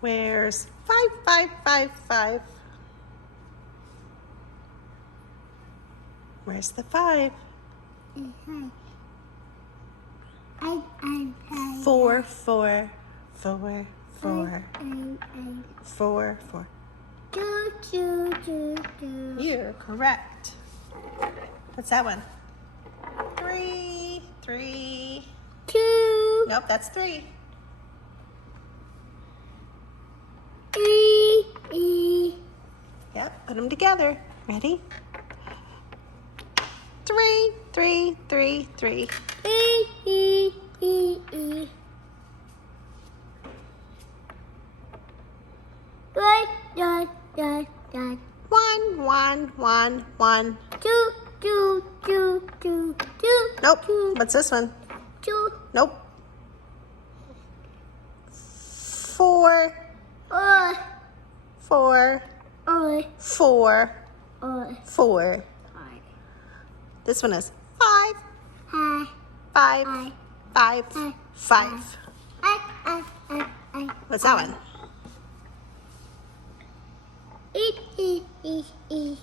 Where's 5, 5, 5, 5? Where's the 5? 4, 4, 4, 4. 4, 4. You're correct. What's that one? 3, 3. 2. Nope, that's 3. 3. Yep, put them together. Ready? 3, 3, 3, 3. 1, 1, 1, 1. 2. Nope. What's this one? 2. Nope. 4, 4, 4, 4. This one is 5, 5, 5, 5. What's that one?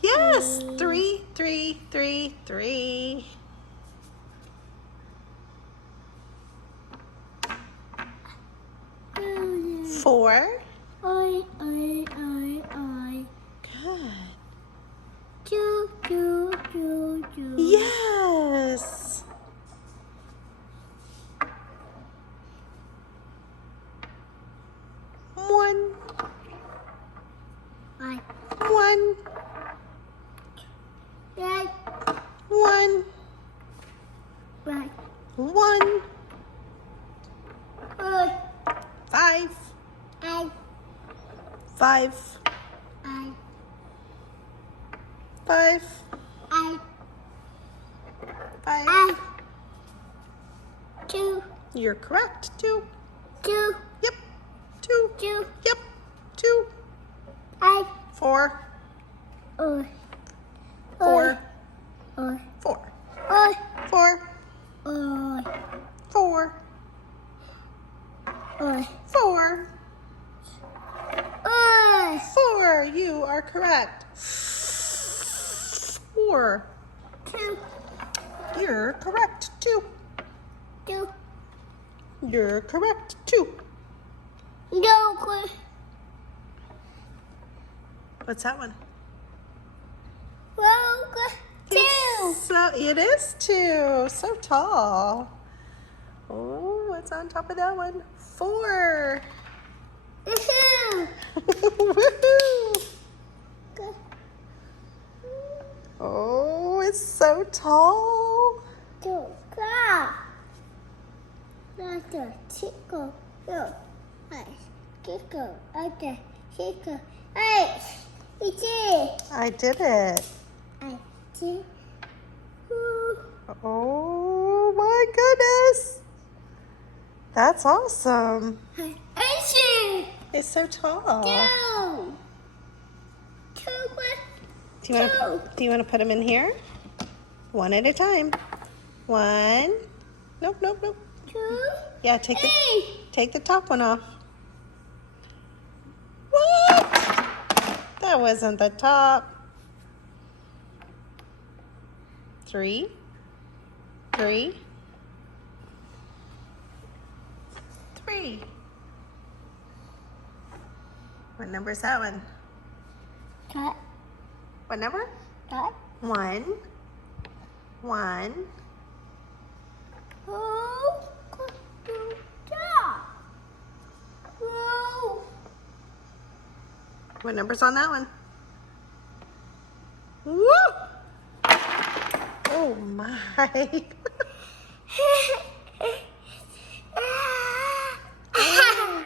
Yes, 3, 3, 3, 3. 4. Good. Yes. 1, 1, 1, 1. 5, 5, 5, 5. 2. You're correct. 2. 2. Yep. 2. 2. Yep. 2. 5. 4. 4. 4. 4. 4. 4. 4. 4. 4. 4. You are correct. 4. 2. You're correct. 2. 2. You're correct. 2. No. What's that one? 2. So it is 2. So tall. Oh, what's on top of that one? 4. Woohoo! Oh, it's so tall. 2. Chico. I did it. Oh my goodness. That's awesome. It's so tall. Do you want to put them in here? One at a time. 1. Nope. Yeah, take the top one off. What? That wasn't the top. 3. 3. 3. What number is that one? What number? 1. 1. What number's on that one? Woo! Oh my.